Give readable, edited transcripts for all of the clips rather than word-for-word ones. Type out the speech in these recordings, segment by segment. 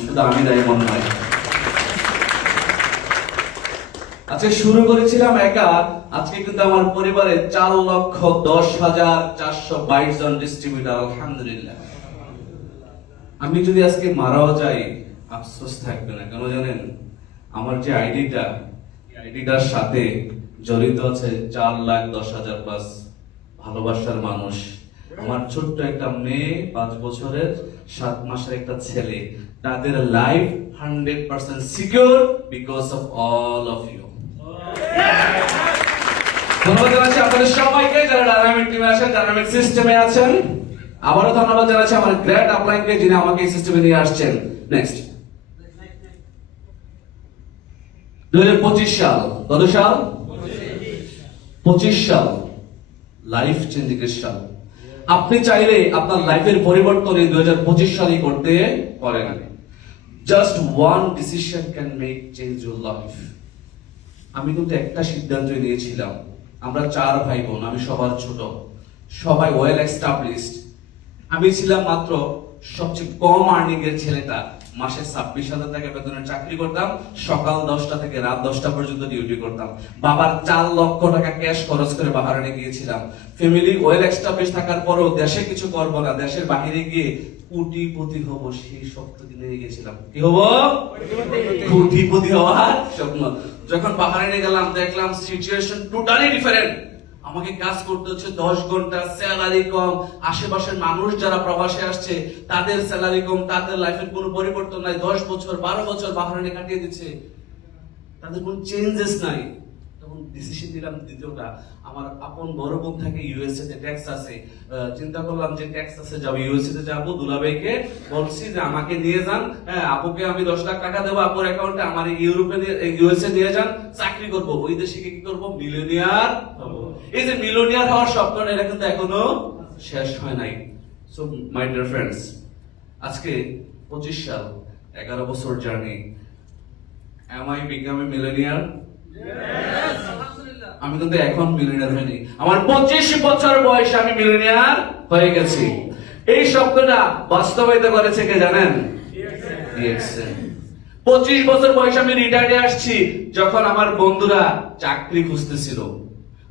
শুধু আমি ডায়মন্ড নয়। আজকে শুরু করেছিলাম একা, আজকে কিন্তু আমার পরিবারে 4,10,422 জন ডিস্ট্রিবিউটর, আলহামদুলিল্লাহ। আমি যদি আজকে মারাও যাই আফসোস থাকবে না, কেন জানেন? আমার যে আইডিটার সাথে জড়িত আছে 4,10,000 প্লাস ভালোবাসার মানুষ। আমার ছোট্ট একটা মেয়ে, 5 বছরের, 7 মাসের একটা ছেলে, তাদের life 100% secure because of all of you. ধন্যবাদ জানাচ্ছি আপনাদের সবাইকে যারা ডায়নামিক টিমে আছেন, ডায়নামিক সিস্টেমে আছেন। আবারও ধন্যবাদ জানাচ্ছি আমার গ্রেট আপলাইনকে, যিনি আমাকে এই সিস্টেমে নিয়ে আসছেন। নেক্সট 2025 সাল, কত সাল? 25 সাল লাইফ চেঞ্জিং এর সাল। আপনি চাইলে আপনার লাইফের পরিবর্তন এই 2025 সালেই করতে পারেন। Just one decision can make change your life. আমি কিন্তু একটা সিদ্ধান্ত নিয়েছিলাম। আমরা 4 ভাই বোন, আমি সবার ছোট, সবাই ওয়েল এস্টাবলিশড। আমি ছিলাম মাত্র সবচেয়ে কম আর্নিং এর ছেলেটা। মাসে 26,000 টাকা বেতনের চাকরি করতাম, সকাল 10টা থেকে রাত 10টা পর্যন্ত ডিউটি করতাম। বাবার 4 লক্ষ টাকা ক্যাশ খরচ করে বাহারানে গিয়েছিলাম। ফ্যামিলি ওয়েল এস্টাবলিশ থাকার পরও দেশে কিছু করব না, দেশের বাইরে গিয়ে কোটিপতি হব, সেই স্বপ্ন নিয়ে গেছিলাম। কি হব? কোটিপতি হওয়ার স্বপ্ন। যখন বাহারানে গেলাম দেখলাম সিচুয়েশন টোটালি ডিফারেন্ট। আমাকে কাজ করতে হচ্ছে 10 ঘন্টা, স্যালারি কম। আশেপাশের মানুষ যারা প্রবাসে আসছে তাদের স্যালারি কম, তাদের লাইফের কোনো পরিবর্তন নাই। 10 বছর 12 বছর বাহারানে কাটিয়ে দিচ্ছে, তাদের কোনো চেঞ্জেস নাই। তখন ডিসিশন নিলাম দ্বিতীয়টা। আমার আপন বড় বোন থাকে ইউএসএ তে, টেক্সাসে। চিন্তা করলাম যে টেক্সাসে যাব, ইউএসএ তে যাব। দুলাভাইকে বলছি যে আমাকে নিয়ে যান, আপুকে আমি 10 লাখ টাকা দেবো আপুর অ্যাকাউন্টে, আমার ইউরোপে ইউএসএ নিয়ে যান, চাকরি করব, ওই দেশে কি করব, মিলিয়নিয়ার হব। এই যে মিলিয়নিয়ার হওয়ার স্বপ্ন, এটা কিন্তু এখনো শেষ হয় নাই। সো মাই ডিয়ার ফ্রেন্ডস, আজকে 25 সাল, 11 বছর journey. Am I become a millionaire? Yes! আমি কিন্তু এখন মিলিয়নিয়ার হইনি, আমার 25 বছর বয়সে আমি মিলিয়নিয়ার হয়ে গেছি। এই স্বপ্নটা বাস্তবায়িত করেছে কে জানেন? ডিএক্সএন। 25 বছর বয়সে আমি রিটায়ার্ডে আসছি, যখন আমার বন্ধুরা চাকরি খুঁজতেছিল।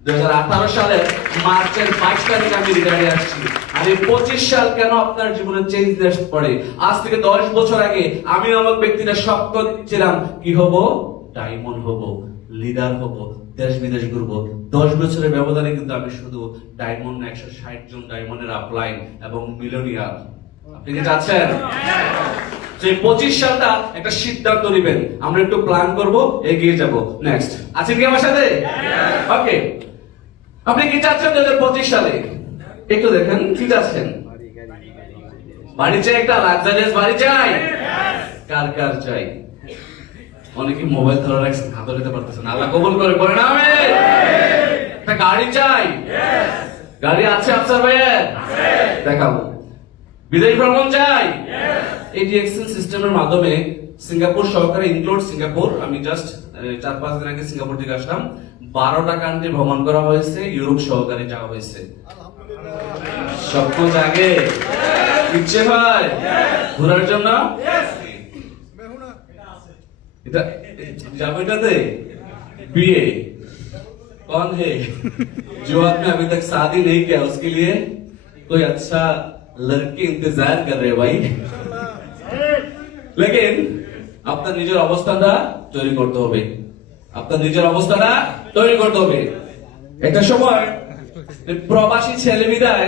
2018 সালের মার্চের 22 তারিখে আমি রিটায়ার্ডে আসছি। আর এই 25 সাল কেন আপনার জীবনে চেঞ্জ আসতে পারে? আজ থেকে 10 বছর আগে আমি নামক ব্যক্তিটা স্বপ্ন ছিলাম কি হব? ডায়মন্ড হব, লিডার হব, দেশ বিদেশ ঘুরবো। 10 বছরের ব্যবধানে কিন্তু আমি শুধু ডায়মন্ড 160 জন ডায়মন্ডের আপলাইন এবং মিলিয়নিয়ার। আপনি কি চাচ্ছেন? যে 25 সালটা একটা সিদ্ধান্ত নেবেন, আমরা একটু প্ল্যান করব, এগিয়ে যাব। নেক্সট, আছেন কি আমার সাথে? ওকে, আপনি কি চাচ্ছেন 2025 সালে? একটু দেখেন কি চাচ্ছেন। বাড়ি চাই, একটা লাক্সারিয়াস বাড়ি চাই। কার কার চাই? অনেকে মোবাইল ধরে রাখছেন, হাত ধরতে পারতেছেন। আল্লাহ কবুল করে, বলেন আমিন। একটা গাড়ি চাই। গাড়ি আছে আফসার ভাইয়ের? দেখাবো। বিদেশ ভ্রমণ চাই। এই ডিএক্সএন সিস্টেমের মাধ্যমে সিঙ্গাপুর সহকারে ইনক্লুড সিঙ্গাপুর, আমি জাস্ট 4-5 দিন আগে সিঙ্গাপুর থেকে আসলাম। 12টা কান্ট্রি ভ্রমণ করা হয়েছে, ইউরোপ সহকারে যাওয়া হয়েছে। স্বপ্ন জাগে, ইচ্ছে হয় ঘোরার জন্য। এটা যাবো, এটাতে बीए कौन है जो आपने अभी तक शादी नहीं किया, उसके लिए कोई अच्छा लड़की इंतजार कर रहे भाई। लेकिन আপনার নিজের অবস্থাটা তৈরি করতে হবে, আপনার নিজের অবস্থাটা তৈরি করতে হবে। একটা সময় প্রবাসী ছেলে বিদায়